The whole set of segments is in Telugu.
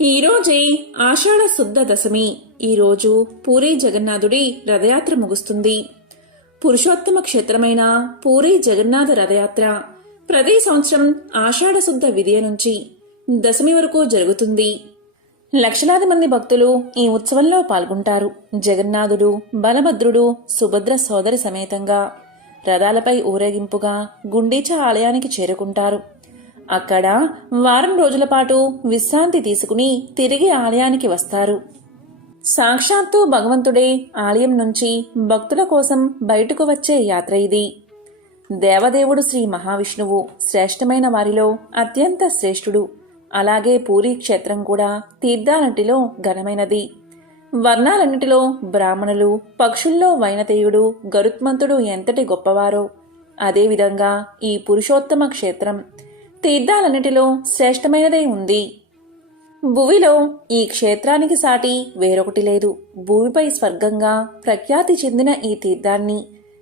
ఈరోజే ఆషాఢ శుద్ధ దశమి. ఈరోజు పూరీ జగన్నాథుడి రథయాత్ర ముగుస్తుంది. పురుషోత్తమ క్షేత్రమైన పూరీ జగన్నాథ రథయాత్ర ప్రతి సంవత్సరం ఆషాఢ శుద్ధ విదియ నుంచి దశమి వరకు జరుగుతుంది. లక్షలాది మంది భక్తులు ఈ ఉత్సవంలో పాల్గొంటారు. జగన్నాథుడు, బలభద్రుడు, సుభద్ర సోదరి సమేతంగా రథాలపై ఊరేగింపుగా గుండీచ ఆలయానికి చేరుకుంటారు. అక్కడ వారం రోజుల పాటు విశ్రాంతి తీసుకుని తిరిగి ఆలయానికి వస్తారు. సాక్షాత్తు భగవంతుడే ఆలయం నుంచి భక్తుల కోసం బయటకు వచ్చే యాత్ర ఇది. దేవదేవుడు శ్రీ మహావిష్ణువు శ్రేష్టమైన వారిలో అత్యంత శ్రేష్ఠుడు. అలాగే పూరీ క్షేత్రం కూడా తీర్థాలన్నిటిలో ఘనమైనది. వర్ణాలన్నిటిలో బ్రాహ్మణులు, పక్షుల్లో వైనతేయుడు, గరుత్మంతుడు ఎంతటి గొప్పవారో అదేవిధంగా ఈ పురుషోత్తమ క్షేత్రం తీర్థాలన్నిటిలో శ్రేష్టమైనదై ఉంది. భువిలో ఈ క్షేత్రానికి సాటి వేరొకటి లేదు. భూమిపై స్వర్గంగా ప్రఖ్యాతి చెందిన ఈ తీర్థాన్ని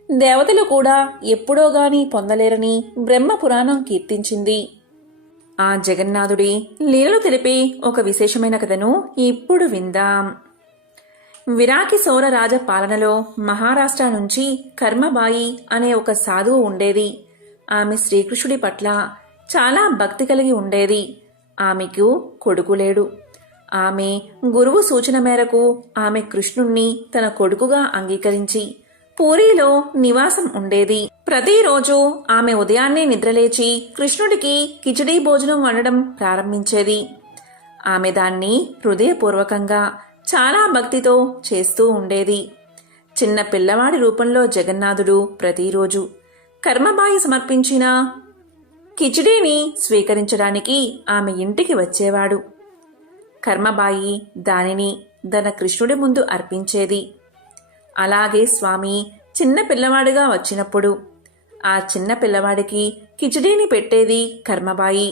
దేవతలు కూడా ఎప్పుడోగాని పొందలేరని బ్రహ్మ పురాణం కీర్తించింది. ఆ జగన్నాథుడి లీలలు తెలిపే ఒక విశేషమైన కథను ఇప్పుడు విందాం. విరాకి సోర రాజ పాలనలో మహారాష్ట్ర నుంచి కర్మబాయి అనే ఒక సాధువు ఉండేది. ఆమె శ్రీకృష్ణుడి పట్ల చాలా భక్తి కలిగి ఉండేది. ఆమెకు కొడుకు లేడు. ఆమె గురువు సూచన మేరకు ఆమె కృష్ణుణ్ణి తన కొడుకుగా అంగీకరించి పూరీలో నివాసం ఉండేది. ప్రతిరోజు ఆమె ఉదయాన్నే నిద్రలేచి కృష్ణుడికి కిచిడీ భోజనం వండడం ప్రారంభించేది. ఆమె దాన్ని హృదయపూర్వకంగా చాలా భక్తితో చేస్తూ ఉండేది. చిన్న పిల్లవాడి రూపంలో జగన్నాథుడు ప్రతిరోజు కర్మబాయి సమర్పించిన కిచిడీని స్వీకరించడానికి ఆమె ఇంటికి వచ్చేవాడు. కర్మబాయి దానిని తన కృష్ణుడి ముందు అర్పించేది. అలాగే స్వామి చిన్న పిల్లవాడిగా వచ్చినప్పుడు ఆ చిన్న పిల్లవాడికి కిచిడీని పెట్టేది కర్మబాయి.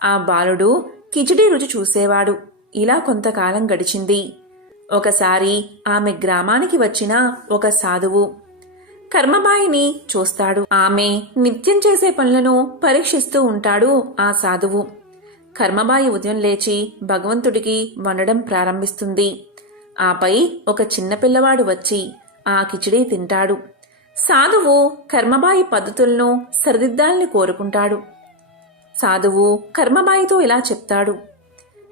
ఆ బాలుడు కిచిడీ రుచి చూసేవాడు. ఇలా కొంతకాలం గడిచింది. ఒకసారి ఆమె గ్రామానికి వచ్చిన ఒక సాధువు కర్మబాయిని చూస్తాడు. ఆమె నిత్యం చేసే పనులను పరీక్షిస్తూ ఉంటాడు ఆ సాధువు. కర్మబాయి ఉదయం లేచి భగవంతుడికి వండడం ప్రారంభిస్తుంది. ఆపై ఒక చిన్న పిల్లవాడు వచ్చి ఆ కిచిడీ తింటాడు. సాధువు కర్మబాయి పద్ధతులను సరిదిద్దాలని కోరుకుంటాడు. సాధువు కర్మబాయితో ఇలా చెప్తాడు,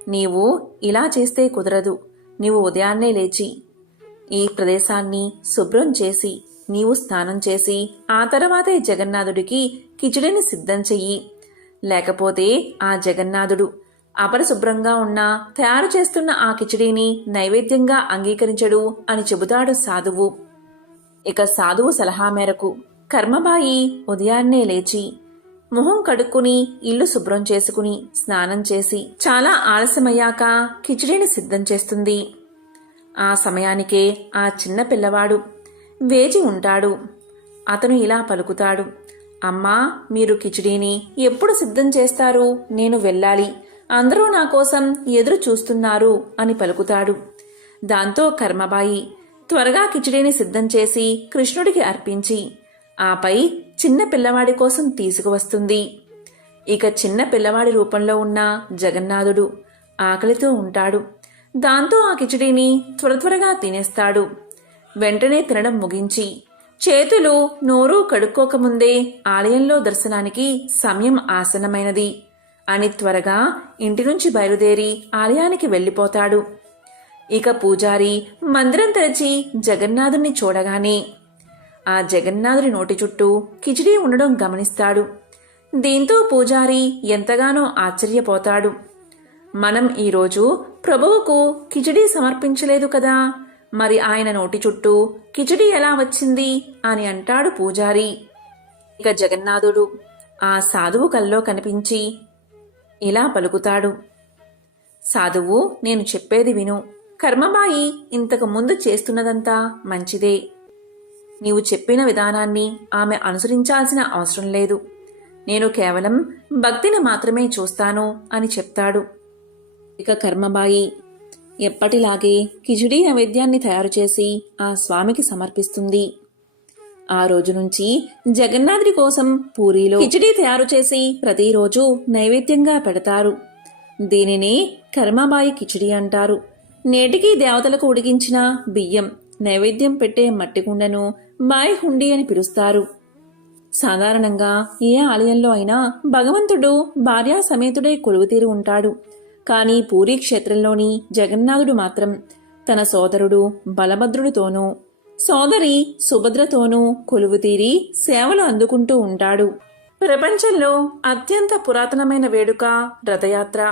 నీవు ఇలా చేస్తే కుదరదు. నీవు ఉదయాన్నే లేచి ఈ ప్రదేశాన్ని శుభ్రం చేసి నీవు స్నానం చేసి ఆ తర్వాతే జగన్నాథుడికి కిచిడిని సిద్ధం చెయ్యి. లేకపోతే ఆ జగన్నాథుడు అపరిశుభ్రంగా ఉన్న తయారు చేస్తున్న ఆ కిచిడీని నైవేద్యంగా అంగీకరించడు అని చెబుతాడు సాధువు. ఇక సాధువు సలహా మేరకు కర్మబాయి ఉదయాన్నే లేచి మొహం కడుక్కుని ఇల్లు శుభ్రం చేసుకుని స్నానం చేసి చాలా ఆలస్యమయ్యాక కిచిడీని సిద్ధం చేస్తుంది. ఆ సమయానికే ఆ చిన్న పిల్లవాడు వేచి ఉంటాడు. అతను ఇలా పలుకుతాడు, అమ్మా, మీరు కిచిడీని ఎప్పుడు సిద్ధం చేస్తారు? నేను వెళ్ళాలి. అందరూ నా కోసం ఎదురు చూస్తున్నారు అని పలుకుతాడు. దాంతో కర్మబాయి త్వరగా కిచిడీని సిద్ధం చేసి కృష్ణుడికి అర్పించి ఆపై చిన్న పిల్లవాడి కోసం తీసుకువస్తుంది. ఇక చిన్న పిల్లవాడి రూపంలో ఉన్న జగన్నాథుడు ఆకలితో ఉంటాడు. దాంతో ఆ కిచిడీని త్వరగా తినేస్తాడు. వెంటనే తినడం ముగించి చేతులు నోరు కడుక్కోకముందే ఆలయంలో దర్శనానికి సమయం ఆసన్నమైనది అని త్వరగా ఇంటి నుంచి బయలుదేరి ఆలయానికి వెళ్ళిపోతాడు. ఇక పూజారి మందిరం తెరిచి జగన్నాథుణ్ణి చూడగానే ఆ జగన్నాథుడి నోటి చుట్టూ కిచిడీ ఉండడం గమనిస్తాడు. దీంతో పూజారి ఎంతగానో ఆశ్చర్యపోతాడు. మనం ఈరోజు ప్రభువుకు కిచిడీ సమర్పించలేదు కదా, మరి ఆయన నోటి చుట్టూ కిచిడీ ఎలా వచ్చింది అని అంటాడు పూజారి. ఇక జగన్నాథుడు ఆ సాధువు కల్లో కనిపించి ఇలా పలుకుతాడు, సాధువు, నేను చెప్పేది విను. కర్మబాయి ఇంతకు ముందు చేస్తున్నదంతా మంచిదే. నీవు చెప్పిన విధానాన్ని ఆమె అనుసరించాల్సిన అవసరం లేదు. నేను కేవలం భక్తిని మాత్రమే చూస్తాను అని చెప్తాడు. ఇక కర్మబాయి ఎప్పటిలాగే కిచిడీ నైవేద్యాన్ని తయారు చేసి ఆ స్వామికి సమర్పిస్తుంది. ఆ రోజు నుంచి జగన్నాథుడి కోసం పూరీలో కిచిడీ తయారు చేసి ప్రతిరోజు నైవేద్యంగా పెడతారు. దీనినే కర్మాబాయి కిచిడి అంటారు. నేటికి దేవతలకు ఉడికించిన బియ్యం నైవేద్యం పెట్టే మట్టి కుండను బాయి హుండీ అని పిలుస్తారు. సాధారణంగా ఏ ఆలయంలో అయినా భగవంతుడు భార్యా సమేతుడై కొలువుతీరి ఉంటాడు. కానీ పూరీ క్షేత్రంలోని జగన్నాథుడు మాత్రం తన సోదరుడు బలభద్రుడితోనూ సోదరి సుభద్రతోనూ కొలువుతీరి సేవలు అందుకుంటూ ఉంటాడు. ప్రపంచంలో అత్యంత పురాతనమైన వేడుక రథయాత్ర.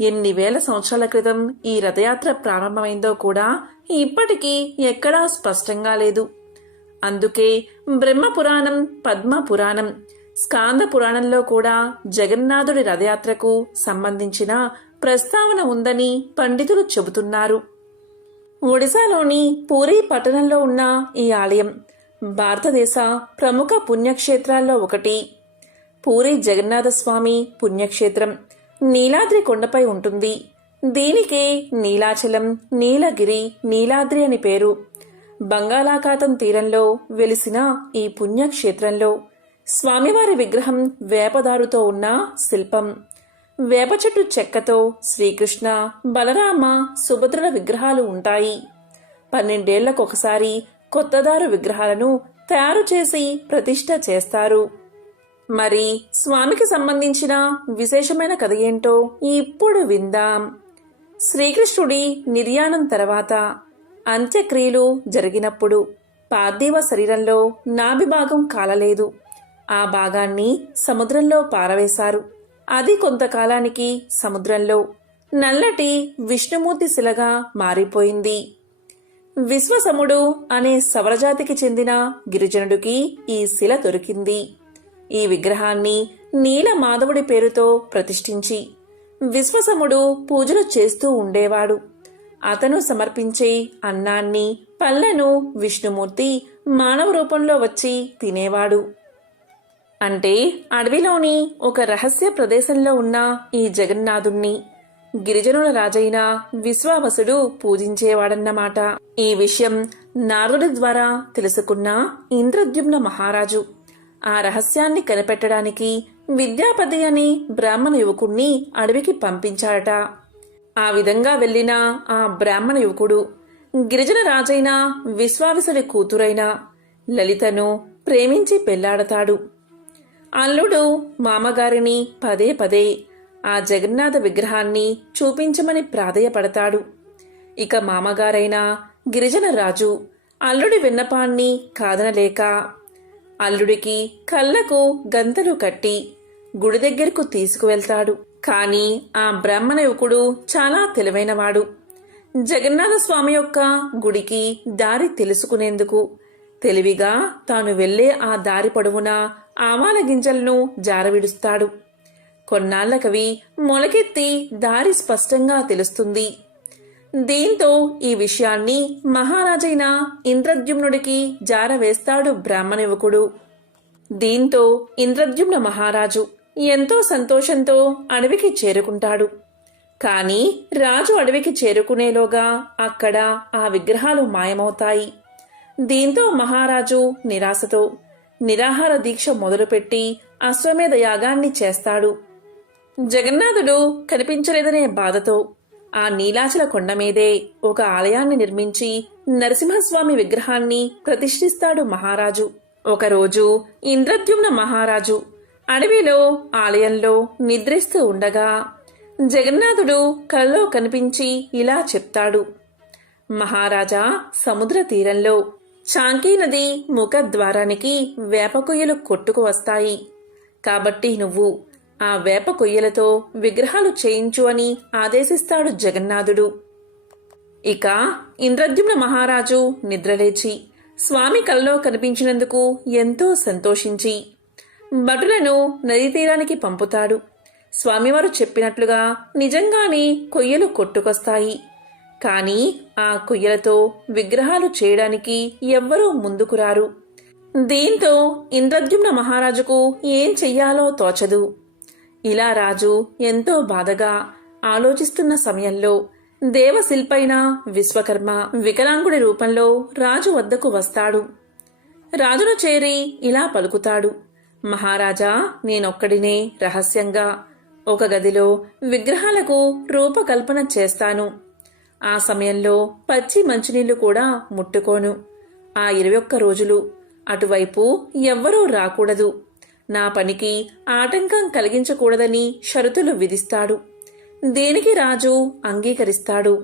ఎన్ని వేల సంవత్సరాల క్రితం ఈ రథయాత్ర ప్రారంభమైందో కూడా ఇప్పటికీ ఎక్కడా స్పష్టంగా లేదు. అందుకే బ్రహ్మ పురాణం, పద్మ పురాణం, స్కాంద పురాణంలో కూడా జగన్నాథుడి రథయాత్రకు సంబంధించిన ప్రస్తావన ఉందని పండితులు చెబుతున్నారు. ఒడిశాలోని పూరీ పట్టణంలో ఉన్న ఈ ఆలయం భారతదేశ ప్రముఖ పుణ్యక్షేత్రాల్లో ఒకటి. పూరీ జగన్నాథస్వామి పుణ్యక్షేత్రం నీలాద్రి కొండపై ఉంటుంది. దీనికే నీలాచలం, నీలగిరి, నీలాద్రి అని పేరు. బంగాళాఖాతం తీరంలో వెలిసిన ఈ పుణ్యక్షేత్రంలో స్వామివారి విగ్రహం వేపదారుతో ఉన్న శిల్పం. వేప చెట్టు చెక్కతో శ్రీకృష్ణ, బలరామ, సుభద్రల విగ్రహాలు ఉంటాయి. 12 ఏళ్లకొకసారి కొత్తదారు విగ్రహాలను తయారు చేసి ప్రతిష్ఠ చేస్తారు. మరి స్వామికి సంబంధించిన విశేషమైన కథ ఏంటో ఇప్పుడు విందాం. శ్రీకృష్ణుడి నిర్యాణం తర్వాత అంత్యక్రియలు జరిగినప్పుడు పార్థివ శరీరంలో నాభి భాగం కాలలేదు. ఆ భాగాన్ని సముద్రంలో పారవేశారు. అది కొంతకాలానికి సముద్రంలో నల్లటి విష్ణుమూర్తి శిలగా మారిపోయింది. విశ్వసముడు అనే సవరజాతికి చెందిన గిరిజనుడికి ఈ శిల దొరికింది. ఈ విగ్రహాన్ని నీలమాధవుడి పేరుతో ప్రతిష్ఠించి విశ్వసముడు పూజలు చేస్తూ ఉండేవాడు. అతను సమర్పించే అన్నాన్ని, పళ్లను విష్ణుమూర్తి మానవ రూపంలో వచ్చి తినేవాడు. అంటే అడవిలోని ఒక రహస్య ప్రదేశంలో ఉన్న ఈ జగన్నాథుణ్ణి గిరిజనుల రాజైన విశ్వావసుడు పూజించేవాడన్నమాట. ఈ విషయం నారదుడి ద్వారా తెలుసుకున్న ఇంద్రద్యుమ్న మహారాజు ఆ రహస్యాన్ని కనిపెట్టడానికి విద్యాపతి అని బ్రాహ్మణ యువకుణ్ణి అడవికి పంపించాడట. ఆ విధంగా వెళ్లిన ఆ బ్రాహ్మణ యువకుడు గిరిజన రాజైన విశ్వావసుడి కూతురైన లలితను ప్రేమించి పెళ్లాడతాడు. అల్లుడు మామగారిని పదే పదే ఆ జగన్నాథ విగ్రహాన్ని చూపించమని ప్రాధేయపడతాడు. ఇక మామగారైన గిరిజన రాజు అల్లుడి విన్నపాన్ని కాదనలేక అల్లుడికి కళ్ళకు గంతలు కట్టి గుడి దగ్గరకు తీసుకువెళ్తాడు. కాని ఆ బ్రాహ్మణ యువకుడు చాలా తెలివైనవాడు. జగన్నాథ స్వామి యొక్క గుడికి దారి తెలుసుకునేందుకు తెలివిగా తాను వెళ్లే ఆ దారి పొడవునా ఆవాల గింజలను జారవిడుస్తాడు. కొన్నాళ్లకవి మొలకెత్తి దారి స్పష్టంగా తెలుస్తుంది. దీంతో ఈ విషయాన్ని మహారాజైన ఇంద్రద్యుమ్నుడికి జారవేస్తాడు బ్రాహ్మణ యువకుడు. దీంతో ఇంద్రద్యుమ్న మహారాజు ఎంతో సంతోషంతో అడవికి చేరుకుంటాడు. కాని రాజు అడవికి చేరుకునేలోగా అక్కడ ఆ విగ్రహాలు మాయమవుతాయి. దీంతో మహారాజు నిరాశతో నిరాహార దీక్ష మొదలుపెట్టి అశ్వమేధ యాగాన్ని చేస్తాడు. జగన్నాథుడు కనిపించలేదనే బాధతో ఆ నీలాచల కొండ మీదే ఒక ఆలయాన్ని నిర్మించి నరసింహస్వామి విగ్రహాన్ని ప్రతిష్ఠిస్తాడు మహారాజు. ఒకరోజు ఇంద్రద్యుమ్న మహారాజు అడవిలో ఆలయంలో నిద్రిస్తూ ఉండగా జగన్నాథుడు కల్లో కనిపించి ఇలా చెప్తాడు: మహారాజా, సముద్ర తీరంలో చాంకీ నది ముఖద్వారానికి వేప కొయ్యలు కొట్టుకు వస్తాయి. కాబట్టి నువ్వు ఆ వేప కొయ్యలతో విగ్రహాలు చేయించు అని ఆదేశిస్తాడు జగన్నాథుడు. ఇక ఇంద్రద్యుమ్న మహారాజు నిద్రలేచి స్వామి కలలో కనిపించినందుకు ఎంతో సంతోషించి భటులను నదీ తీరానికి పంపుతాడు. స్వామివారు చెప్పినట్లుగా నిజంగానే కొయ్యలు కొట్టుకొస్తాయి. కాని ఆ కొయ్యలతో విగ్రహాలు చేయడానికి ఎవ్వరూ ముందుకు రారు. దీంతో ఇంద్రద్యుమ్న మహారాజుకు ఏం చెయ్యాలో తోచదు. ఇలా రాజు ఎంతో బాధగా ఆలోచిస్తున్న సమయంలో దేవశిల్పైన విశ్వకర్మ వికలాంగుడి రూపంలో రాజు వద్దకు వస్తాడు. రాజును చేరి ఇలా పలుకుతాడు: మహారాజా, నేనొక్కడినే రహస్యంగా ఒక గదిలో విగ్రహాలకు రూపకల్పన చేస్తాను. ఆ సమయంలో పచ్చి మంచినీళ్లు కూడా ముట్టుకోను. ఆ 21 రోజులు అటువైపు ఎవ్వరూ రాకూడదు. నా పనికి ఆటంకం కలిగించకూడదని షరతులు విధిస్తాడు. దేనికి రాజు అంగీకరిస్తాడు.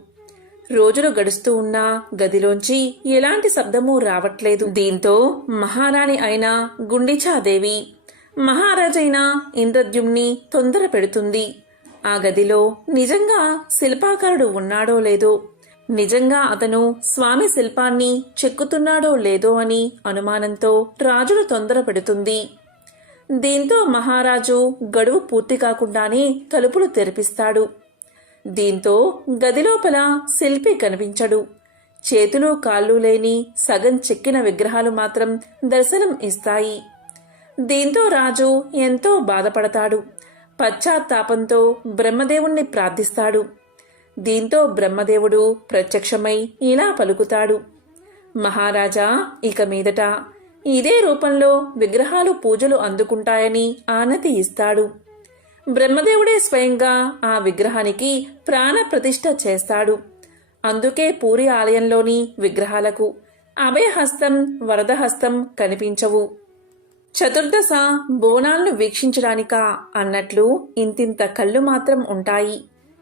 రోజులు గడుస్తూ ఉన్నా గదిలోంచి ఎలాంటి శబ్దమూ రావట్లేదు. దీంతో మహారాణి అయిన గుండిచాదేవి మహారాజైన ఇంద్రద్యుమ్ని తొందర పెడుతుంది. ఆ గదిలో నిజంగా శిల్పాకారుడు ఉన్నాడో లేదో, నిజంగా అతను స్వామి శిల్పాన్ని చెక్కుతున్నాడో లేదో అని అనుమానంతో రాజును తొందర పెడుతుంది. దీంతో మహారాజు గడువు పూర్తి కాకుండానే తలుపులు తెరిపిస్తాడు. దీంతో గదిలోపల శిల్పి కనిపించడు. చేతులు కాళ్ళు లేని సగం చెక్కిన విగ్రహాలు మాత్రం దర్శనం ఇస్తాయి. దీంతో రాజు ఎంతో బాధపడతాడు. పశ్చాత్తాపంతో బ్రహ్మదేవుణ్ణి ప్రార్థిస్తాడు. దీంతో బ్రహ్మదేవుడు ప్రత్యక్షమై ఇలా పలుకుతాడు: మహారాజా, ఇక మీదట ఇదే రూపంలో విగ్రహాలు పూజలు అందుకుంటాయని ఆనతి ఇస్తాడు. బ్రహ్మదేవుడే స్వయంగా ఆ విగ్రహానికి ప్రాణ ప్రతిష్ఠ చేస్తాడు. అందుకే పూరి ఆలయంలోని విగ్రహాలకు అభయహస్తం, వరదహస్తం కనిపించవు. చతుర్దశ బోనాలను వీక్షించడానికా అన్నట్లు ఇంతింత కళ్ళు మాత్రం ఉంటాయి.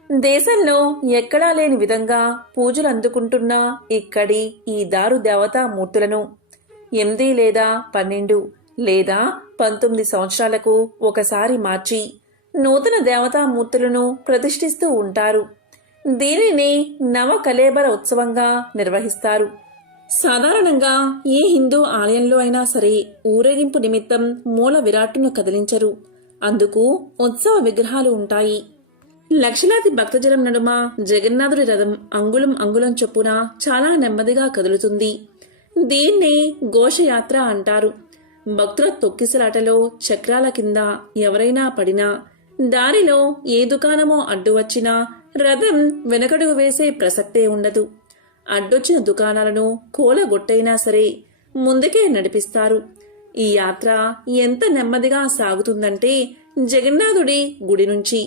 దేశంలో ఎక్కడా లేని విధంగా పూజలు అందుకుంటున్న ఇక్కడి ఈ దారు దేవతా మూర్తులను 8 లేదా 12 లేదా 19 సంవత్సరాలకు ఒకసారి మార్చి నూతన దేవతామూర్తులను ప్రతిష్ఠిస్తూ ఉంటారు. దీనిని నవ కళేబర ఉత్సవంగా నిర్వహిస్తారు. సాధారణంగా ఏ హిందూ ఆలయంలో అయినా సరే ఊరేగింపు నిమిత్తం మూల విరాట్టును కదిలించరు. అందుకు ఉత్సవ విగ్రహాలు ఉంటాయి. లక్షలాది భక్తజనం నడుమ జగన్నాథుడి రథం అంగుళం అంగుళం చొప్పున చాలా నెమ్మదిగా కదులుతుంది. దీన్నే ఘోషయాత్ర అంటారు. భక్తుల తొక్కిసలాటలో చక్రాల కింద ఎవరైనా పడినా, దారిలో ఏ దుకాణమో అడ్డు వచ్చినా రథం వెనకడుగు వేసే ప్రసక్తే ఉండదు. అడ్డొచ్చిన దుకాణాలను కూలగొట్టైనా సరే ముందుకే నడిపిస్తారు. ఈ యాత్ర ఎంత నెమ్మదిగా సాగుతుందంటే జగన్నాథుడి గుడి నుంచి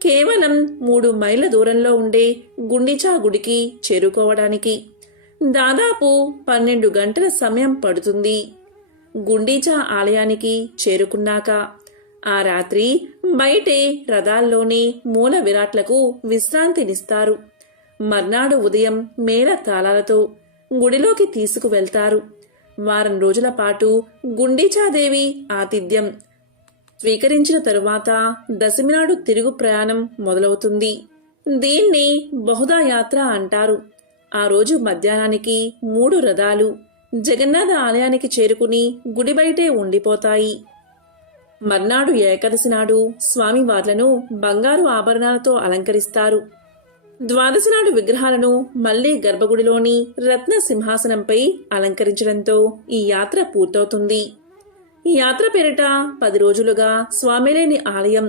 కేవలం 3 మైళ్ళ దూరంలో ఉండే గుండిచా గుడికి చేరుకోవడానికి దాదాపు 12 గంటల సమయం పడుతుంది. గుండిచా ఆలయానికి చేరుకున్నాక ఆ రాత్రి బయటే రథాల్లోనే మూల విరాట్లకు విశ్రాంతినిస్తారు. మర్నాడు ఉదయం మేళ తాళాలతో గుడిలోకి తీసుకువెళ్తారు. వారం రోజుల పాటు గుండిచాదేవి ఆతిథ్యం స్వీకరించిన తరువాత దశమి నాడు తిరుగు ప్రయాణం మొదలవుతుంది. దీన్ని బహుదా యాత్ర అంటారు. ఆ రోజు మధ్యాహ్నానికి 3 రథాలు జగన్నాథ ఆలయానికి చేరుకుని గుడి బయటే ఉండిపోతాయి. మర్నాడు ఏకాదశి నాడు స్వామివార్లను బంగారు ఆభరణాలతో అలంకరిస్తారు. ద్వాదశి నాడు విగ్రహాలను మళ్లీ గర్భగుడిలోని రత్న సింహాసనంపై అలంకరించడంతో ఈ యాత్ర పూర్తవుతుంది. ఈ యాత్ర పేరిట 10 రోజులుగా స్వామిలేని ఆలయం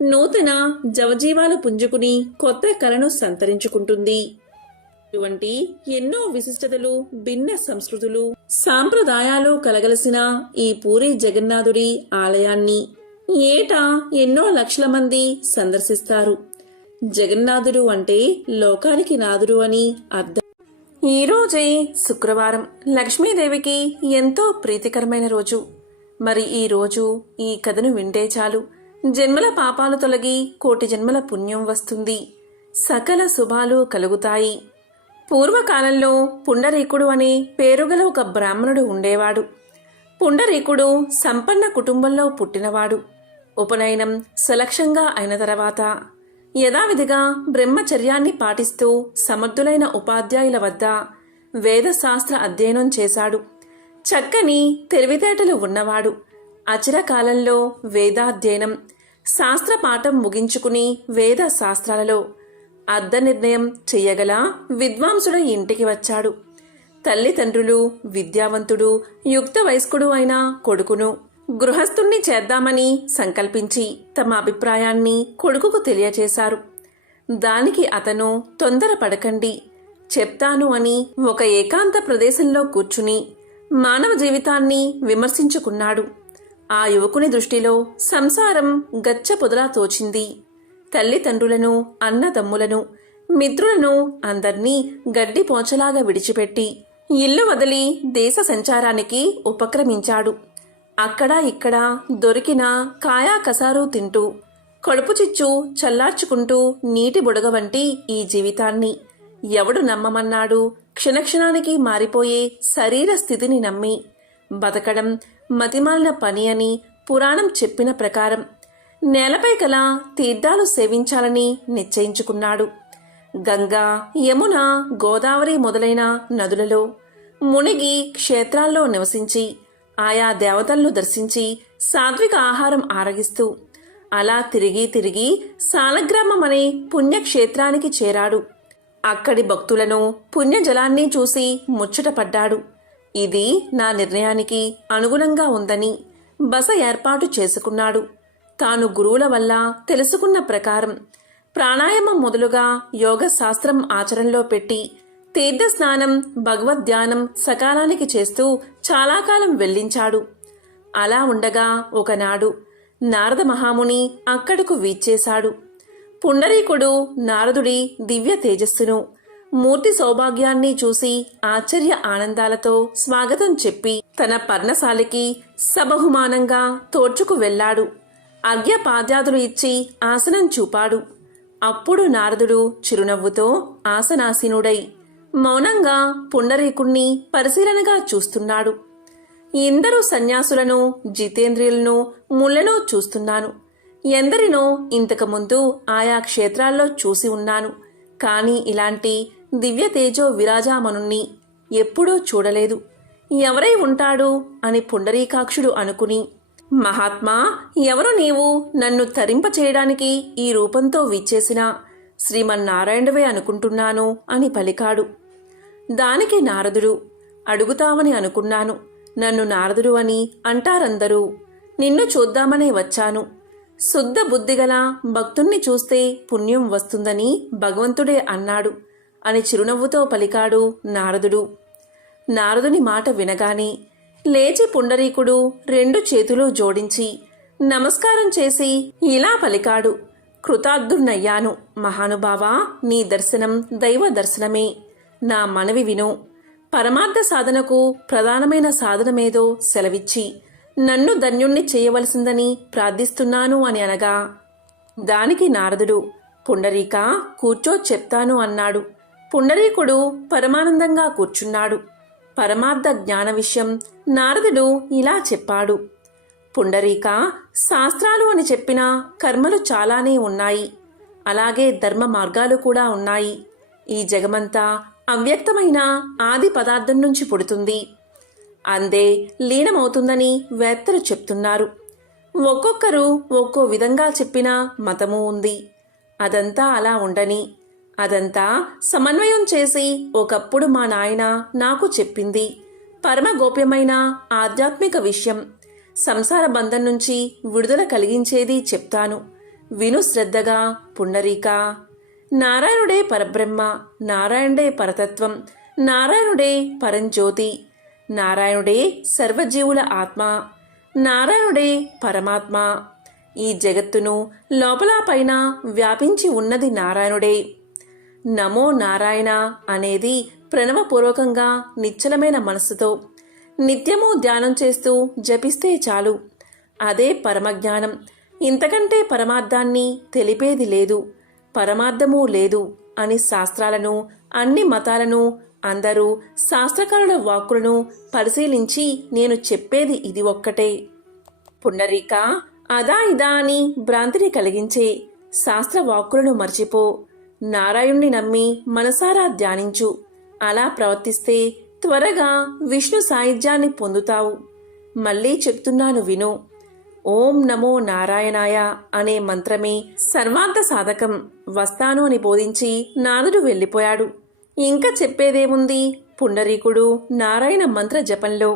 నూతన జవజీవాలు పుంజుకుని కొత్త కళను సంతరించుకుంటుంది. ఇటువంటి ఎన్నో విశిష్టతలు, భిన్న సంస్కృతులు, సాంప్రదాయాలు కలగలిసిన ఈ పూరి జగన్నాథుడి ఆలయాన్ని ఏటా ఎన్నో లక్షల మంది సందర్శిస్తారు. జగన్నాథుడు అంటే లోకానికి నాథుడు అని అర్థం. ఈ రోజే శుక్రవారం లక్ష్మీదేవికి ఎంతో ప్రీతికరమైన రోజు. మరి ఈ రోజు ఈ కథను వింటే చాలు జన్మల పాపాలు తొలగి కోటి జన్మల పుణ్యం వస్తుంది. సకల శుభాలు కలుగుతాయి. పూర్వకాలంలో పుండరీకుడు అనే పేరుగల ఒక బ్రాహ్మణుడు ఉండేవాడు. పుండరీకుడు సంపన్న కుటుంబంలో పుట్టినవాడు. ఉపనయనం సులక్షంగా అయిన తర్వాత యథావిధిగా బ్రహ్మచర్యాన్ని పాటిస్తూ సమర్థులైన ఉపాధ్యాయుల వద్ద వేదశాస్త్ర అధ్యయనం చేశాడు. చక్కని తెలివితేటలు ఉన్నవాడు. అచిరకాలంలో వేదాధ్యయనం, శాస్త్రపాఠం ముగించుకుని వేద శాస్త్రాలలో అర్ధ నిర్ణయం చెయ్యగల విద్వాంసుడు ఇంటికి వచ్చాడు. తల్లిదండ్రులు విద్యావంతుడు, యుక్త వయస్కుడు అయిన కొడుకును గృహస్థుణ్ణి చేద్దామని సంకల్పించి తమ అభిప్రాయాన్ని కొడుకుకు తెలియచేశారు. దానికి అతను తొందరపడకండి, చెప్తాను అని ఒక ఏకాంత ప్రదేశంలో కూర్చుని మానవ జీవితాన్ని విమర్శించుకున్నాడు. ఆ యువకుని దృష్టిలో సంసారం గచ్చ పొదలా తోచింది. తల్లిదండ్రులను, అన్నదమ్ములను, మిత్రులను అందర్నీ గడ్డి పోచలాగా విడిచిపెట్టి ఇల్లు వదిలి దేశ సంచారానికి ఉపక్రమించాడు. అక్కడా ఇక్కడా దొరికిన కాయా కసారు తింటూ, కడుపు చిచ్చు చల్లార్చుకుంటూ నీటి బుడగ వంటి ఈ జీవితాన్ని ఎవడు నమ్మమన్నాడు? క్షణక్షణానికి మారిపోయే శరీర స్థితిని నమ్మి బతకడం మతిమాలిన పని అని పురాణం చెప్పిన ప్రకారం నేలపై గల తీర్థాలు సేవించాలని నిశ్చయించుకున్నాడు. గంగా, యమున, గోదావరి మొదలైన నదులలో మునిగి క్షేత్రాల్లో నివసించి ఆయా దేవతలను దర్శించి సాత్విక ఆహారం ఆరగిస్తూ అలా తిరిగి తిరిగి సాలగ్రామం అనే పుణ్యక్షేత్రానికి చేరాడు. అక్కడి భక్తులను, పుణ్యజలాన్ని చూసి ముచ్చటపడ్డాడు. ఇది నా నిర్ణయానికి అనుగుణంగా ఉందని బస ఏర్పాటు చేసుకున్నాడు. తాను గురువుల వల్ల తెలుసుకున్న ప్రకారం ప్రాణాయామం మొదలుగా యోగ శాస్త్రం ఆచరణలో పెట్టి తీర్థస్నానం, భగవద్ధ్యానం సకాలానికి చేస్తూ చాలా కాలం వెల్లించాడు. అలా ఉండగా ఒకనాడు నారద మహాముని అక్కడకు వీచ్చేశాడు. పుండరీకుడు నారదుడి దివ్య తేజస్సును, మూర్తి సౌభాగ్యాన్ని చూసి ఆశ్చర్య ఆనందాలతో స్వాగతం చెప్పి తన పర్ణశాలికి సబహుమానంగా తోడ్చుకు వెళ్లాడు. అర్ఘ్యపాద్యాదులు ఇచ్చి ఆసనం చూపాడు. అప్పుడు నారదుడు చిరునవ్వుతో ఆసనాసీనుడై మౌనంగా పుండరీకుణ్ణి పరిశీలనగా చూస్తున్నాడు. ఎందరూ సన్యాసులను, జితేంద్రియులను, ముళ్లను చూస్తున్నాను. ఎందరినో ఇంతకుముందు ఆయా క్షేత్రాల్లో చూసి ఉన్నాను. కాని ఇలాంటి దివ్య తేజో విరాజామనుణ్ణి ఎప్పుడూ చూడలేదు. ఎవరై ఉంటాడు అని పుండరీకాక్షుడు అనుకుని, మహాత్మా, ఎవరు నీవు? నన్ను తరింపచేయడానికి ఈ రూపంతో విచ్చేసిన శ్రీమన్నారాయణువే అనుకుంటున్నాను అని పలికాడు. దానికి నారదుడు, అడుగుతావని అనుకున్నాను. నన్ను నారదుడు అని అంటారందరూ. నిన్ను చూద్దామనే వచ్చాను. శుద్ధ బుద్ధిగల భక్తుణ్ణి చూస్తే పుణ్యం వస్తుందని భగవంతుడే అన్నాడు అని చిరునవ్వుతో పలికాడు నారదుడు. నారదుని మాట వినగానే లేచి పుండరీకుడు 2 చేతులు జోడించి నమస్కారం చేసి ఇలా పలికాడు. కృతార్థున్నయ్యాను మహానుభావా, నీ దర్శనం దైవ దర్శనమే. నా మనవి విను. పరమార్థ సాధనకు ప్రధానమైన సాధనమేదో సెలవిచ్చి నన్ను ధన్యుణ్ణి చేయవలసిందని ప్రార్థిస్తున్నాను అని అనగా, దానికి నారదుడు, పుండరీక కూర్చో చెప్తాను అన్నాడు. పుండరీకుడు పరమానందంగా కూర్చున్నాడు. పరమార్థ జ్ఞాన విషయం నారదుడు ఇలా చెప్పాడు. పుండరీక, శాస్త్రాలు అని చెప్పిన కర్మలు చాలానే ఉన్నాయి. అలాగే ధర్మ మార్గాలు కూడా ఉన్నాయి. ఈ జగమంతా అవ్యక్తమైన ఆది పదార్థం నుంచి పుడుతుంది. అందే లీనమవుతుందని వేత్తలు చెప్తున్నారు. ఒక్కొక్కరు ఒక్కో విధంగా చెప్పిన మతము ఉంది. అదంతా అలా ఉండని, అదంతా సమన్వయం చేసి ఒకప్పుడు మా నాయన నాకు చెప్పింది పరమ గోప్యమైన ఆధ్యాత్మిక విషయం. సంసార బంధం నుంచి విడుదల కలిగించేది చెప్తాను. విను శ్రద్ధగా పుండరీక. నారాయణుడే పరబ్రహ్మ, నారాయణుడే పరతత్వం, నారాయణుడే పరంజ్యోతి, నారాయణుడే సర్వజీవుల ఆత్మ, నారాయణుడే పరమాత్మ. ఈ జగత్తును లోపల పైన వ్యాపించి ఉన్నది నారాయణుడే. నమో నారాయణ అనేది ప్రణవపూర్వకంగా నిశ్చలమైన మనస్సుతో నిత్యము ధ్యానం చేస్తూ జపిస్తే చాలు. అదే పరమజ్ఞానం. ఇంతకంటే పరమార్థాన్ని తెలిపేది లేదు, పరమార్థమూ లేదు అని శాస్త్రాలను, అన్ని మతాలను, అందరూ శాస్త్రకారుల వాక్కులను పరిశీలించి నేను చెప్పేది ఇది ఒక్కటే. పుండరీక, అదా ఇదా అని భ్రాంతిని కలిగించే శాస్త్ర వాక్కులను మర్చిపో. నారాయణ్ణి నమ్మి మనసారా ధ్యానించు. అలా ప్రవర్తిస్తే త్వరగా విష్ణు సాయుధ్యాన్ని పొందుతావు. మళ్ళీ చెప్తున్నాను విను. ఓం నమో నారాయణాయ అనే మంత్రమే సర్వార్థ సాధకం. వస్తాను అని బోధించి నారదుడు వెళ్ళిపోయాడు. ఇంకా చెప్పేదేముంది? పుండరీకుడు నారాయణ మంత్ర జపంలో,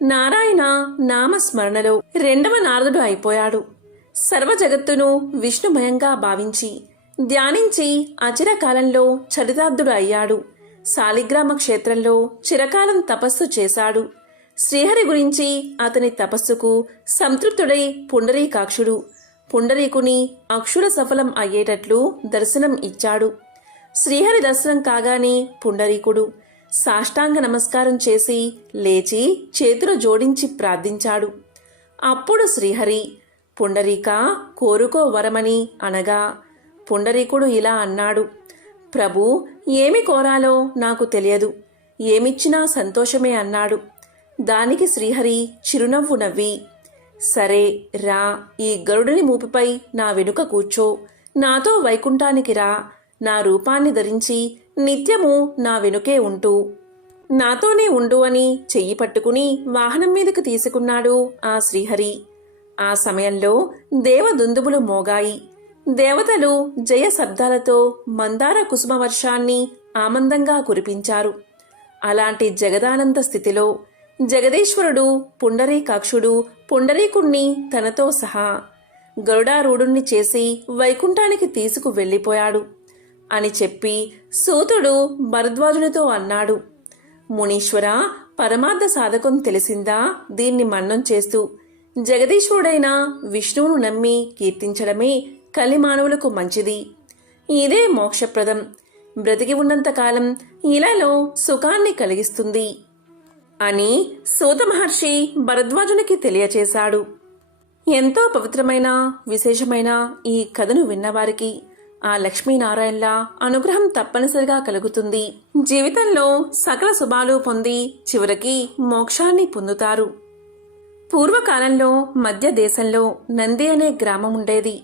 నారాయణ నామస్మరణలో 2వ నారదుడు అయిపోయాడు. సర్వ జగత్తును విష్ణుమయంగా భావించి ధ్యానించి అచిరకాలంలో చరితార్థుడు అయ్యాడు. శాలిగ్రామ క్షేత్రంలో చిరకాలం తపస్సు చేశాడు. శ్రీహరి గురించి అతని తపస్సుకు సంతృప్తుడై పుండరీకాక్షుడు పుండరీకుని అక్షుర సఫలం అయ్యేటట్లు దర్శనం ఇచ్చాడు. శ్రీహరి దర్శనం కాగానే పుండరీకుడు సాష్టాంగ నమస్కారం చేసి లేచి చేతులు జోడించి ప్రార్థించాడు. అప్పుడు శ్రీహరి, పుండరీక, కోరుకో వరమని అనగా పుండరీకుడు ఇలా అన్నాడు: ప్రభు, ఏమి కోరాలో నాకు తెలియదు, ఏమిచ్చినా సంతోషమే అన్నాడు. దానికి శ్రీహరి చిరునవ్వు నవ్వి, సరే రా, ఈ గరుడుని మూపిపై నా వెనుక కూర్చో, నాతో వైకుంఠానికి రా, నా రూపాన్ని ధరించి నిత్యము నా వెనుకే ఉంటూ నాతోనే ఉండు అని చెయ్యి పట్టుకుని వాహనం మీదకు తీసుకున్నాడు ఆ శ్రీహరి. ఆ సమయంలో దేవదుందుబులు మోగాయి. దేవతలు జయ శబ్దాలతో మందార కుసుమ వర్షాన్ని ఆనందంగా కురిపించారు. అలాంటి జగదానంద స్థితిలో జగదీశ్వరుడు పుండరీకాక్షుడు పుండరీకుణ్ణి తనతో సహా గరుడారూఢుణ్ణి చేసి వైకుంఠానికి తీసుకు వెళ్ళిపోయాడు అని చెప్పి సూతుడు భరద్వాజునితో అన్నాడు: మునీశ్వర, పరమార్థ సాధకం తెలిసిందా? దీన్ని మన్నం చేస్తూ జగదీశ్వరుడైన విష్ణువును నమ్మి కీర్తించడమే కలిమానవులకు మంచిది. ఇదే మోక్షప్రదం. బ్రతికి ఉన్నంతకాలం ఇలాలో సుఖాన్ని కలిగిస్తుంది అని సూత మహర్షి భరద్వాజునికి తెలియచేశాడు. ఎంతో పవిత్రమైన విశేషమైన ఈ కథను విన్నవారికి ఆ లక్ష్మీనారాయణల అనుగ్రహం తప్పనిసరిగా కలుగుతుంది. జీవితంలో సకల శుభాలు పొంది చివరికి మోక్షాన్ని పొందుతారు. పూర్వకాలంలో మధ్య దేశంలో నంది అనే గ్రామం ఉండేది.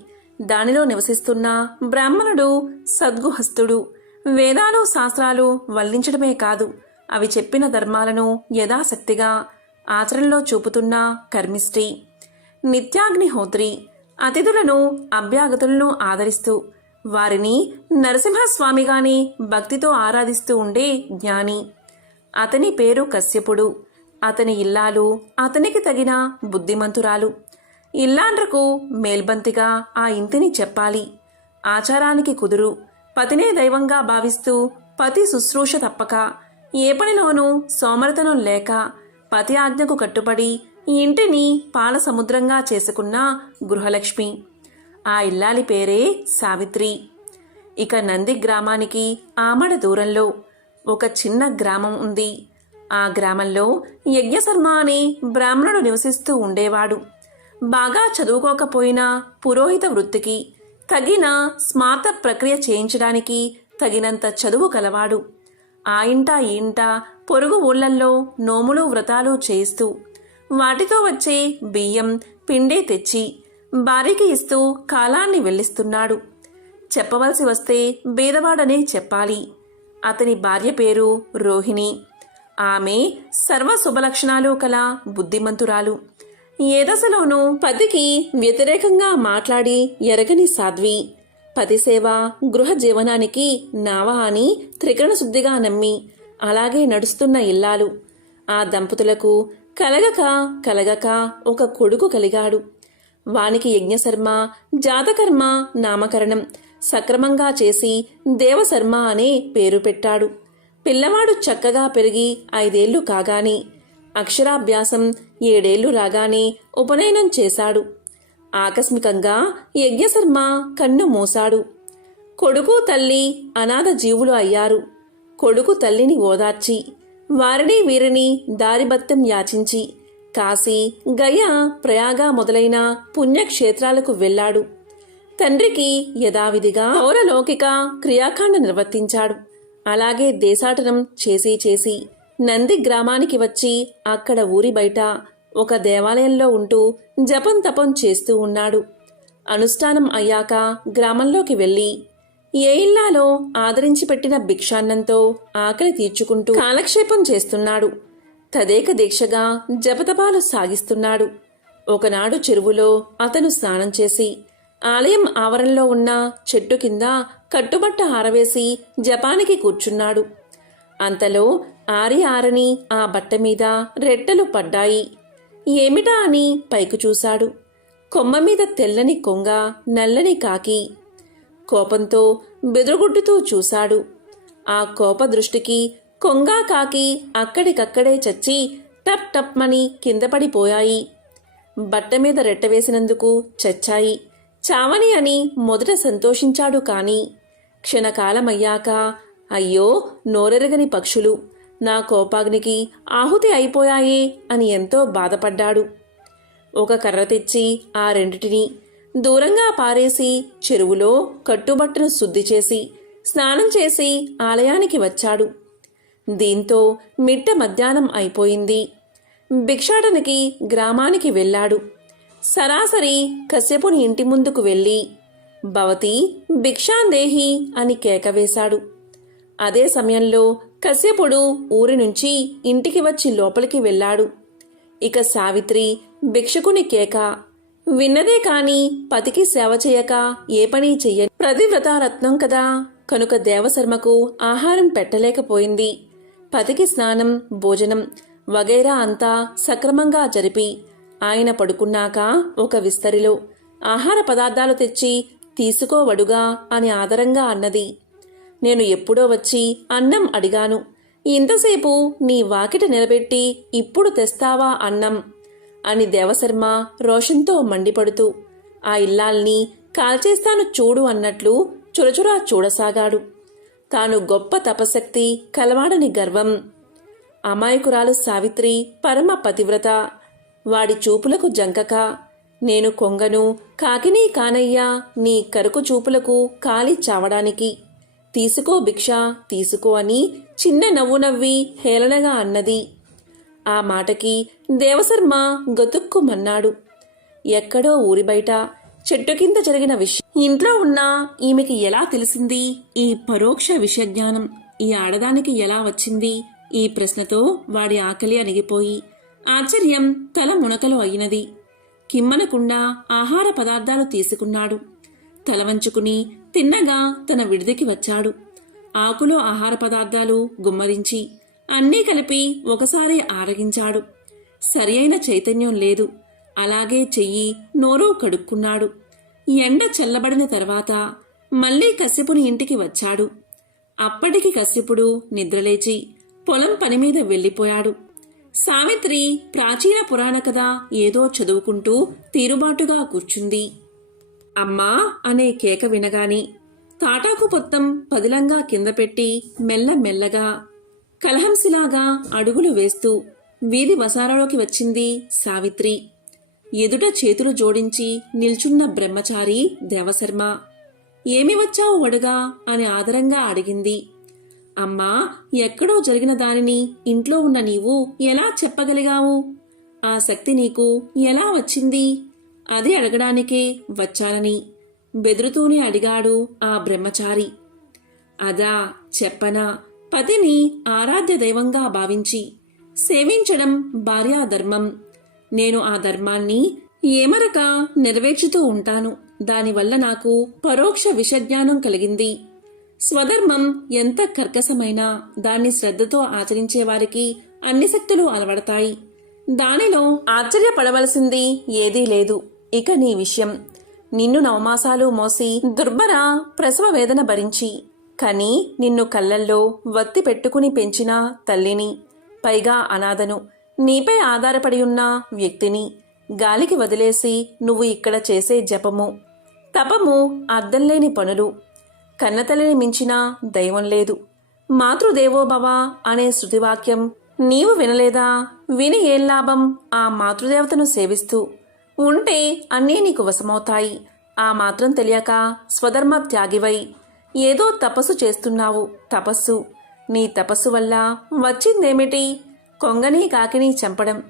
దానిలో నివసిస్తున్న బ్రాహ్మణుడు సద్గుహస్థుడు. వేదాలు శాస్త్రాలు వల్లించడమే కాదు, అవి చెప్పిన ధర్మాలను యథాశక్తిగా ఆచరణలో చూపుతున్న కర్మిష్టి, నిత్యాగ్నిహోత్రి, అతిథులను అభ్యాగతులను ఆదరిస్తూ వారిని నరసింహస్వామిగాని భక్తితో ఆరాధిస్తూ ఉండే జ్ఞాని. అతని పేరు కశ్యపుడు. అతని ఇల్లాలు అతనికి తగిన బుద్ధిమంతురాలు. ఇల్లాండ్రకు మేల్బంతిగా ఆ ఇంటిని చెప్పాలి. ఆచారానికి కుదురు. పతినే దైవంగా భావిస్తూ పతి శుశ్రూష తప్పక, ఏ పనిలోనూ సోమరతనం లేక పతి ఆజ్ఞకు కట్టుబడి ఈ ఇంటిని పాల సముద్రంగా చేసుకున్న గృహలక్ష్మి. ఆ ఇల్లాలి పేరే సావిత్రి. ఇక నంది గ్రామానికి ఆమడ దూరంలో ఒక చిన్న గ్రామం ఉంది. ఆ గ్రామంలో యజ్ఞశర్మ అనే బ్రాహ్మణుడు నివసిస్తూ ఉండేవాడు. బాగా చదువుకోకపోయినా పురోహిత వృత్తికి తగిన స్మార్త ప్రక్రియ చేయించడానికి తగినంత చదువు కలవాడు. ఆ ఇంట ఈ ఇంట పొరుగు ఊళ్ళల్లో నోములు వ్రతాలు చేయిస్తూ వాటితో వచ్చే బియ్యం పిండే తెచ్చి భార్యకి ఇస్తూ కాలాన్ని వెళ్ళిస్తున్నాడు. చెప్పవలసి వస్తే బీదవాడనే చెప్పాలి. అతని భార్య పేరు రోహిణి. ఆమె సర్వ శుభలక్షణాలు కల బుద్ధిమంతురాలు. ఏ దశలోనూ పతికి వ్యతిరేకంగా మాట్లాడి ఎరగని సాధ్వి. పతి సేవ గృహ జీవనానికి నావ అని త్రికరణ శుద్ధిగా నమ్మి అలాగే నడుస్తున్న ఇల్లాలు. ఆ దంపతులకు కలగక ఒక కొడుకు కలిగాడు. వానికి యజ్ఞశర్మ జాతకర్మ నామకరణం సక్రమంగా చేసి దేవశర్మ అనే పేరు పెట్టాడు. పిల్లవాడు చక్కగా పెరిగి 5 ఏళ్లు కాగానే, అక్షరాభ్యాసం 7 ఏళ్లు రాగానే ఉపనయనం చేశాడు. ఆకస్మికంగా యజ్ఞశర్మ కన్ను మూశాడు. కొడుకు తల్లి అనాథ జీవులు అయ్యారు. కొడుకు తల్లిని ఓదార్చి వారిని వీరిని దారిభత్యం యాచించి కాశీ, గయ, ప్రయాగ మొదలైన పుణ్యక్షేత్రాలకు వెళ్లాడు. తండ్రికి యథావిధిగా పౌరలౌకిక క్రియాకాండ నిర్వర్తించాడు. అలాగే దేశాటనం చేసి నంది గ్రామానికి వచ్చి అక్కడ ఊరి బయట ఒక దేవాలయంలో ఉంటూ జపం తపం చేస్తూ ఉన్నాడు. అనుష్ఠానం అయ్యాక గ్రామంలోకి వెళ్ళి ఏ ఇల్లాలో ఆదరించి పెట్టిన భిక్షాన్నంతో ఆకలి తీర్చుకుంటూ కాలక్షేపం చేస్తున్నాడు. తదేక దీక్షగా జపతపాలు సాగిస్తున్నాడు. ఒకనాడు చెరువులో అతను స్నానం చేసి ఆలయం ఆవరణలో ఉన్న చెట్టు కింద కట్టుబట్ట ఆరవేసి జపానికి కూర్చున్నాడు. అంతలో ఆరని ఆ బట్ట మీద రెట్టలు పడ్డాయి. ఏమిటా అని పైకి చూశాడు. కొమ్మ మీద తెల్లని కొంగ, నల్లని కాకి. కోపంతో బెదురుగుడ్డుతూ చూశాడు. ఆ కోప దృష్టికి కొంగ కాకి అక్కడికక్కడే చచ్చి టప్ టప్ మని కింద పడిపోయాయి. బట్ట మీద రెట్టవేసినందుకు చచ్చాయి. చావని అని మొదట సంతోషించాడు. కాని క్షణకాలమయ్యాక అయ్యో నోరెరగని పక్షులు నా కోపాగ్నికి ఆహుతి అయిపోయాయే అని ఎంతో బాధపడ్డాడు. ఒక కర్ర తెచ్చి ఆ రెండిటిని దూరంగా పారేసి చెరువులో కట్టుబట్టను శుద్ధి చేసి స్నానం చేసి ఆలయానికి వచ్చాడు. దీంతో మిట్ట మధ్యాహ్నం అయిపోయింది. భిక్షాటనకి గ్రామానికి వెళ్ళాడు. సరాసరి కశ్యపుని ఇంటి ముందుకు వెళ్ళి భవతి భిక్షాందేహి అని కేకవేశాడు. అదే సమయంలో కశ్యపుడు ఊరి నుంచి ఇంటికి వచ్చి లోపలికి వెళ్ళాడు. ఇక సావిత్రి భిక్షకుని కేక విన్నదే కాని పతికి సేవ చేయక ఏ పని చెయ్యని ప్రతివ్రతారత్నం కదా, కనుక దేవశర్మకు ఆహారం పెట్టలేకపోయింది. పతికి స్నానం భోజనం వగైరా అంతా సక్రమంగా జరిపి ఆయన పడుకున్నాక ఒక విస్తరిలో ఆహార పదార్థాలు తెచ్చి తీసుకోవడుగా అని ఆదరంగా అన్నది. నేను ఎప్పుడో వచ్చి అన్నం అడిగాను, ఇంతసేపు నీ వాకిట నిలబెట్టి ఇప్పుడు తెస్తావా అన్నం అని దేవశర్మ రోషంతో మండిపడుతూ ఆ ఇల్లాల్ని కాల్చేస్తాను చూడు అన్నట్లు చురచురా చూడసాగాడు. తాను గొప్ప తపశక్తి కలవాడని గర్వం. అమాయకురాలు సావిత్రి పరమ పతివ్రత. వాడి చూపులకు జంకక నేను కొంగను కాకినీ కానయ్యా నీ కరుకు చూపులకు కాలి చావడానికి, తీసుకో భిక్ష తీసుకో అని చిన్న నవ్వు నవ్వి హేళనగా అన్నది. ఆ మాటకి దేవశర్మ గతుక్కుమన్నాడు. ఎక్కడో ఊరి బయట చెట్టు కింద జరిగిన విషయం ఇంట్లో ఉన్న ఈమెకి ఎలా తెలిసింది? ఈ పరోక్ష విషజ్ఞానం ఈ ఆడదానికి ఎలా వచ్చింది? ఈ ప్రశ్నతో వాడి ఆకలి అణిగిపోయి ఆశ్చర్యం తల మునకలు అయినది. కిమ్మనకుండా ఆహార పదార్థాలు తీసుకున్నాడు. తల వంచుకుని తిన్నగా తన విడిదికి వచ్చాడు. ఆకులో ఆహార పదార్థాలు గుమ్మరించి అన్నీ కలిపి ఒకసారి ఆరగించాడు. సరి అయిన చైతన్యం లేదు. అలాగే చెయ్యి నోరు కడుక్కున్నాడు. ఎండ చల్లబడిన తర్వాత మళ్లీ కశ్యపుని ఇంటికి వచ్చాడు. అప్పటికి కశ్యపుడు నిద్రలేచి పొలం పనిమీద వెళ్ళిపోయాడు. సావిత్రి ప్రాచీన పురాణ కథ ఏదో చదువుకుంటూ తీరుబాటుగా కూర్చుంది. అమ్మా అనే కేక వినగాని తాటాకు పొత్తం పదిలంగా కింద పెట్టి మెల్లమెల్లగా కలహంసిలాగా అడుగులు వేస్తూ వీధి వసారాలోకి వచ్చింది సావిత్రి. ఎదుట చేతులు జోడించి నిల్చున్న బ్రహ్మచారి దేవశర్మ. ఏమి వచ్చావు వడుగా అని ఆదరంగా అడిగింది. అమ్మా, ఎక్కడో జరిగిన దానిని ఇంట్లో ఉన్న నీవు ఎలా చెప్పగలిగావు? ఆ శక్తి నీకు ఎలా వచ్చింది? అది అడగడానికే వచ్చానని బెదురుతూనే అడిగాడు ఆ బ్రహ్మచారి. అదా చెప్పనా, పతిని ఆరాధ్య దైవంగా భావించి సేవించడం భార్యా ధర్మం. నేను ఆ ధర్మాన్ని ఏమరక నెరవేర్చుతూ ఉంటాను. దానివల్ల నాకు పరోక్ష విషజ్ఞానం కలిగింది. స్వధర్మం ఎంత కర్కశమైనా దాన్ని శ్రద్ధతో ఆచరించేవారికి అన్ని శక్తులు అలవడతాయి. దానిలో ఆశ్చర్యపడవలసింది ఏదీ లేదు. ఇక నీ విషయం. నిన్ను నవమాసాలు మోసి దుర్భర ప్రసవ వేదన భరించి కని నిన్ను కళ్ళల్లో వత్తి పెట్టుకుని పెంచిన తల్లిని, పైగా అనాథను, నీపై ఆధారపడి ఉన్న వ్యక్తిని గాలికి వదిలేసి నువ్వు ఇక్కడ చేసే జపము, తపము, అర్థంలేని పనులు. కన్నతల్లిని మించిన దైవం లేదు. మాతృదేవోభవ అనే శృతివాక్యం నీవు వినలేదా? విని ఏం లాభం? ఆ మాతృదేవతను సేవిస్తూ ఉంటే అన్నీ నీకు వశమవుతాయి. ఆ మాత్రం తెలియక స్వధర్మ త్యాగివై ఏదో తపస్సు చేస్తున్నావు. తపస్సు. నీ తపస్సు వల్ల వచ్చిందేమిటి? కొంగని కాకిని చంపడం.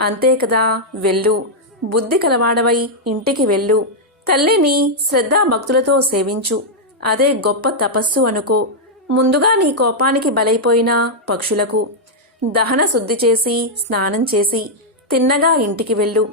అంతే కదా. వెళ్ళు. బుద్ధి కలవాడవై ఇంటికి వెళ్ళు. తల్లిని శ్రద్ధాభక్తులతో సేవించు. అదే గొప్ప తపస్సు అనుకో. ముందుగా నీ కోపానికి బలైపోయిన పక్షులకు దహన శుద్ధి చేసి స్నానం చేసి తిన్నగా ఇంటికి వెళ్ళు.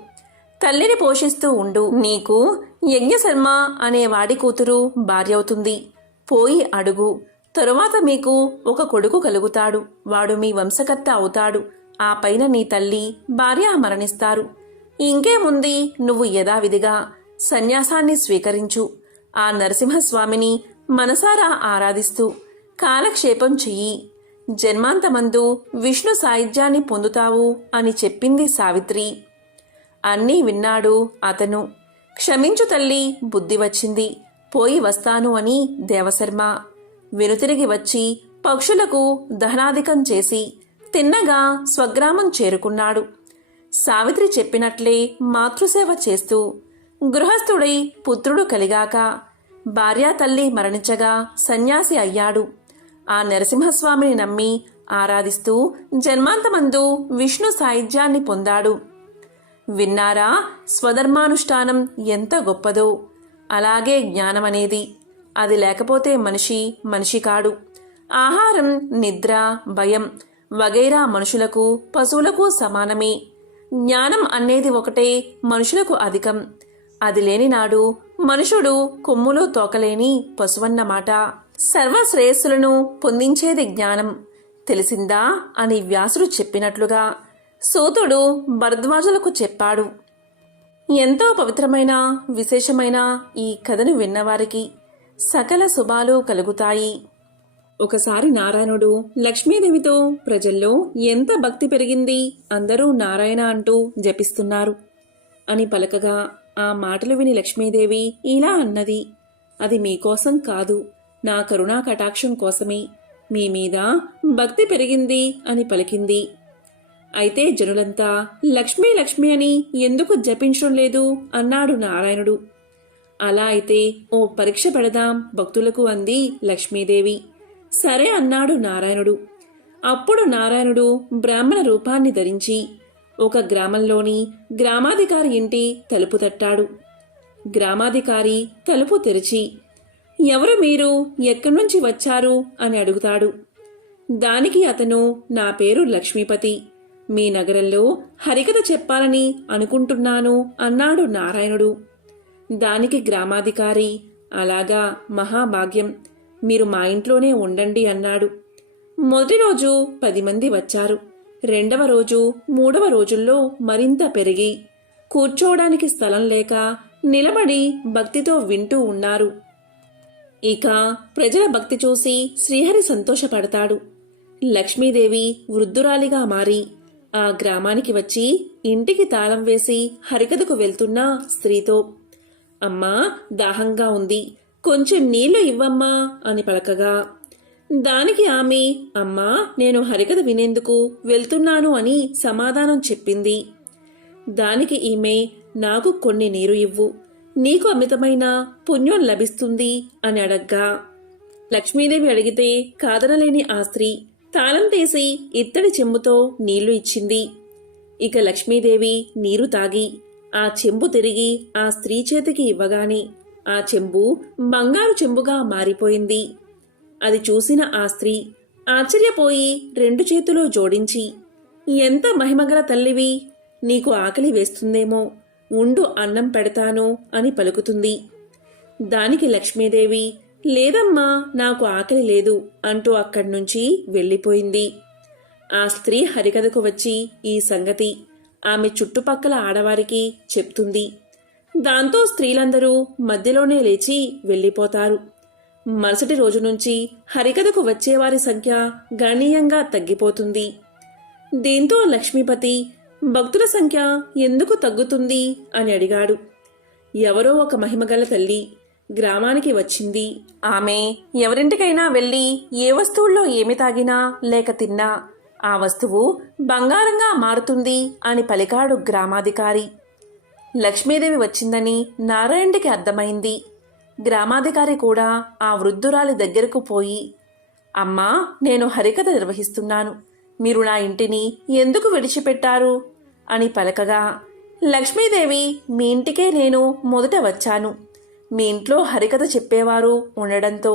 తల్లిని పోషిస్తూ ఉండు. నీకు యజ్ఞశర్మ అనే వాడి కూతురు భార్య అవుతుంది. పోయి అడుగు. తరువాత మీకు ఒక కొడుకు కలుగుతాడు. వాడు మీ వంశకర్త అవుతాడు. ఆ పైన నీ తల్లి భార్య మరణిస్తారు. ఇంకేముంది, నువ్వు యథావిధిగా సన్యాసాన్ని స్వీకరించు. ఆ నరసింహస్వామిని మనసారా ఆరాధిస్తూ కాలక్షేపం చెయ్యి. జన్మాంతమందు విష్ణు సాయుధ్యాన్ని పొందుతావు అని చెప్పింది సావిత్రి. అన్నీ విన్నాడు అతను. క్షమించు తల్లి, బుద్ధి వచ్చింది, పోయి వస్తాను అని దేవశర్మ వెనుతిరిగి వచ్చి పక్షులకు దహనాధికం చేసి తిన్నగా స్వగ్రామం చేరుకున్నాడు. సావిత్రి చెప్పినట్లే మాతృసేవ చేస్తూ గృహస్థుడై పుత్రుడు కలిగాక భార్యా తల్లి మరణించగా సన్యాసి అయ్యాడు. ఆ నరసింహస్వామిని నమ్మి ఆరాధిస్తూ జన్మాంతమందు విష్ణు సాయుధ్యాన్ని పొందాడు. విన్నారా? స్వధర్మానుష్ఠానం ఎంత గొప్పదో. అలాగే జ్ఞానమనేది. అది లేకపోతే మనిషి కాడు. ఆహారం, నిద్ర, భయం వగైరా మనుషులకు పశువులకు సమానమే. జ్ఞానం అనేది ఒకటే మనుషులకు అధికం. అది లేని నాడు మనుషుడు కొమ్ములో తోకలేని పశువన్నమాట. సర్వశ్రేయస్సులను పొందించేది జ్ఞానం. తెలిసిందా అని వ్యాసుడు చెప్పినట్లుగా సూతుడు భరద్వాజులకు చెప్పాడు. ఎంతో పవిత్రమైన విశేషమైన ఈ కథను విన్నవారికి సకల శుభాలు కలుగుతాయి. ఒకసారి నారాయణుడు లక్ష్మీదేవితో ప్రజల్లో ఎంత భక్తి పెరిగింది, అందరూ నారాయణ అంటూ జపిస్తున్నారు అని పలకగా ఆ మాటలు విని లక్ష్మీదేవి ఇలా అన్నది, అది మీకోసం కాదు, నా కరుణా కటాక్షం కోసమే. మీ మీద భక్తి పెరిగింది అని పలికింది. అయితే జనులంతా లక్ష్మీ లక్ష్మి అని ఎందుకు జపించడం లేదు అన్నాడు నారాయణుడు. అలా అయితే ఓ పరీక్ష పెడదాం భక్తులకు అంది లక్ష్మీదేవి. సరే అన్నాడు నారాయణుడు. అప్పుడు నారాయణుడు బ్రాహ్మణ రూపాన్ని ధరించి ఒక గ్రామంలోని గ్రామాధికారి ఇంటి తలుపు తట్టాడు. గ్రామాధికారి తలుపు తెరిచి, ఎవరు మీరు, ఎక్కడి నుంచి వచ్చారు అని అడుగుతాడు. దానికి అతను, నా పేరు లక్ష్మీపతి, మీ నగరంలో హరికథ చెప్పాలని అనుకుంటున్నాను అన్నాడు నారాయణుడు. దానికి గ్రామాధికారి, అలాగా, మహాభాగ్యం, మీరు మా ఇంట్లోనే ఉండండి అన్నాడు. మొదటి రోజు 10 మంది వచ్చారు. రెండవ రోజు, మూడవ రోజుల్లో మరింత పెరిగి కూర్చోవడానికి స్థలం లేక నిలబడి భక్తితో వింటూ ఉన్నారు. ఇక ప్రజల భక్తి చూసి శ్రీహరి సంతోషపడతాడు. లక్ష్మీదేవి వృద్ధురాలిగా మారి ఆ గ్రామానికి వచ్చి ఇంటికి తాళం వేసి హరికథకు వెళ్తున్న స్త్రీతో, అమ్మా, దాహంగా ఉంది, కొంచెం నీళ్లు ఇవ్వమ్మా అని పలకగా దానికి ఆమె, అమ్మా, నేను హరికథ వినేందుకు వెళ్తున్నాను అని సమాధానం చెప్పింది. దానికి ఈమె, నాకు కొన్ని నీరు ఇవ్వు, నీకు అమితమైన పుణ్యం లభిస్తుంది అని అడగ్గా లక్ష్మీదేవి అడిగితే కాదనలేని ఆ స్త్రీ తాళం తీసి ఇత్తడి చెంబుతో నీళ్లు ఇచ్చింది. ఇక లక్ష్మీదేవి నీరు తాగి ఆ చెంబు తిరిగి ఆ స్త్రీ చేతికి ఇవ్వగానే ఆ చెంబు బంగారు చెంబుగా మారిపోయింది. అది చూసిన ఆ స్త్రీ ఆశ్చర్యపోయి 2 చేతులు జోడించి, ఎంత మహిమగల తల్లివి, నీకు ఆకలి వేస్తుందేమో, ఉండు అన్నం పెడతాను అని పలుకుతుంది. దానికి లక్ష్మీదేవి, లేదమ్మా, నాకు ఆకలి లేదు అంటూ అక్కడి నుంచి వెళ్ళిపోయింది. ఆ స్త్రీ హరికథకు వచ్చి ఈ సంగతి ఆమె చుట్టుపక్కల ఆడవారికి చెప్తుంది. దాంతో స్త్రీలందరూ మధ్యలోనే లేచి వెళ్ళిపోతారు. మరుసటి రోజు నుంచి హరికథకు వచ్చేవారి సంఖ్య గణనీయంగా తగ్గిపోతుంది. దీంతో లక్ష్మీపతి, భక్తుల సంఖ్య ఎందుకు తగ్గుతుంది అని అడిగాడు. ఎవరో ఒక మహిమగల తల్లి గ్రామానికి వచ్చింది. ఆమె ఎవరింటికైనా వెళ్ళి ఏ వస్తువుల్లో ఏమి తాగినా లేక తిన్నా ఆ వస్తువు బంగారంగా మారుతుంది అని పలికాడు గ్రామాధికారి. లక్ష్మీదేవి వచ్చిందని నారాయణుడికి అర్థమైంది. గ్రామాధికారి కూడా ఆ వృద్ధురాలి దగ్గరకు పోయి, అమ్మా, నేను హరికథ నిర్వహిస్తున్నాను, మీరు నా ఇంటిని ఎందుకు విడిచిపెట్టారు అని పలకగా లక్ష్మీదేవి, మీ ఇంటికే నేను మొదట వచ్చాను. మీ ఇంట్లో హరికథ చెప్పేవారు ఉండడంతో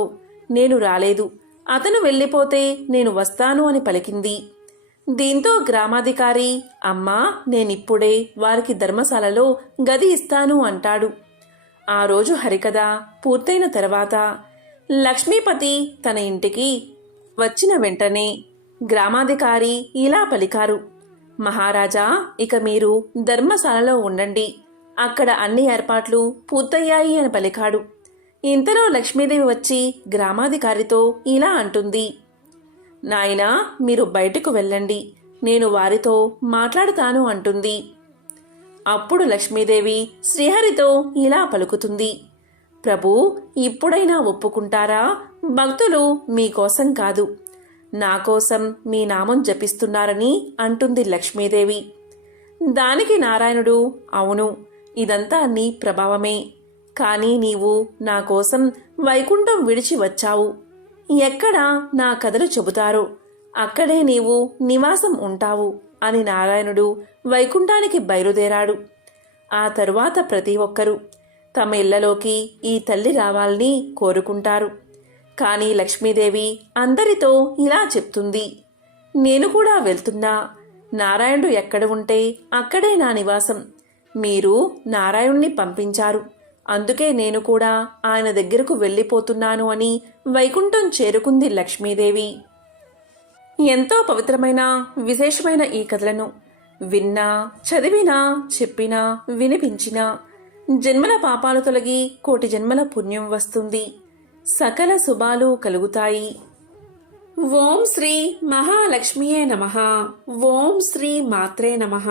నేను రాలేదు. అతను వెళ్ళిపోతే నేను వస్తాను అని పలికింది. దీంతో గ్రామాధికారి, అమ్మా, నేనిప్పుడే వారికి ధర్మశాలలో గది ఇస్తాను అంటాడు. ఆ రోజు హరికథ పూర్తయిన తర్వాత లక్ష్మీపతి తన ఇంటికి వచ్చిన వెంటనే గ్రామాధికారి ఇలా పలికారు, మహారాజా, ఇక మీరు ధర్మశాలలో ఉండండి, అక్కడ అన్ని ఏర్పాట్లు పూర్తయ్యాయి అని పలికాడు. ఇంతలో లక్ష్మీదేవి వచ్చి గ్రామాధికారితో ఇలా అంటుంది, నాయనా, మీరు బయటకు వెళ్ళండి, నేను వారితో మాట్లాడుతాను అంటుంది. అప్పుడు లక్ష్మీదేవి శ్రీహరితో ఇలా పలుకుతుంది. ప్రభూ, ఇప్పుడైనా ఒప్పుకుంటారా? భక్తులు మీకోసం కాదు, నా కోసం మీ నామం జపిస్తున్నారని అంటుంది లక్ష్మీదేవి. దానికి నారాయణుడు, అవును, ఇదంతా నీ ప్రభావమే. కానీ నీవు నా కోసం వైకుంఠం విడిచి వచ్చావు. ఎక్కడ నా కథలు చెబుతారో అక్కడే నీవు నివాసం ఉంటావు అని నారాయణుడు వైకుంఠానికి బయలుదేరాడు. ఆ తరువాత ప్రతి ఒక్కరూ తమ ఇళ్లలోకి ఈ తల్లి రావాలని కోరుకుంటారు. కానీ లక్ష్మీదేవి అందరితో ఇలా చెప్తుంది, నేను కూడా వెళ్తున్నా. నారాయణుడు ఎక్కడ ఉంటే అక్కడే నా నివాసం. మీరు నారాయణుణ్ణి పంపించారు, అందుకే నేను కూడా ఆయన దగ్గరకు వెళ్ళిపోతున్నాను అని వైకుంఠం చేరుకుంది లక్ష్మీదేవి. ఎంతో పవిత్రమైన విశేషమైన ఈ కథలను విన్నా, చదివినా, చెప్పినా, వినిపించినా జన్మల పాపాలు తొలగి కోటి జన్మల పుణ్యం వస్తుంది, సకల శుభాలు కలుగుతాయి. ఓం శ్రీ మహాలక్ష్మియే నమః. ఓం శ్రీ మాత్రే నమః.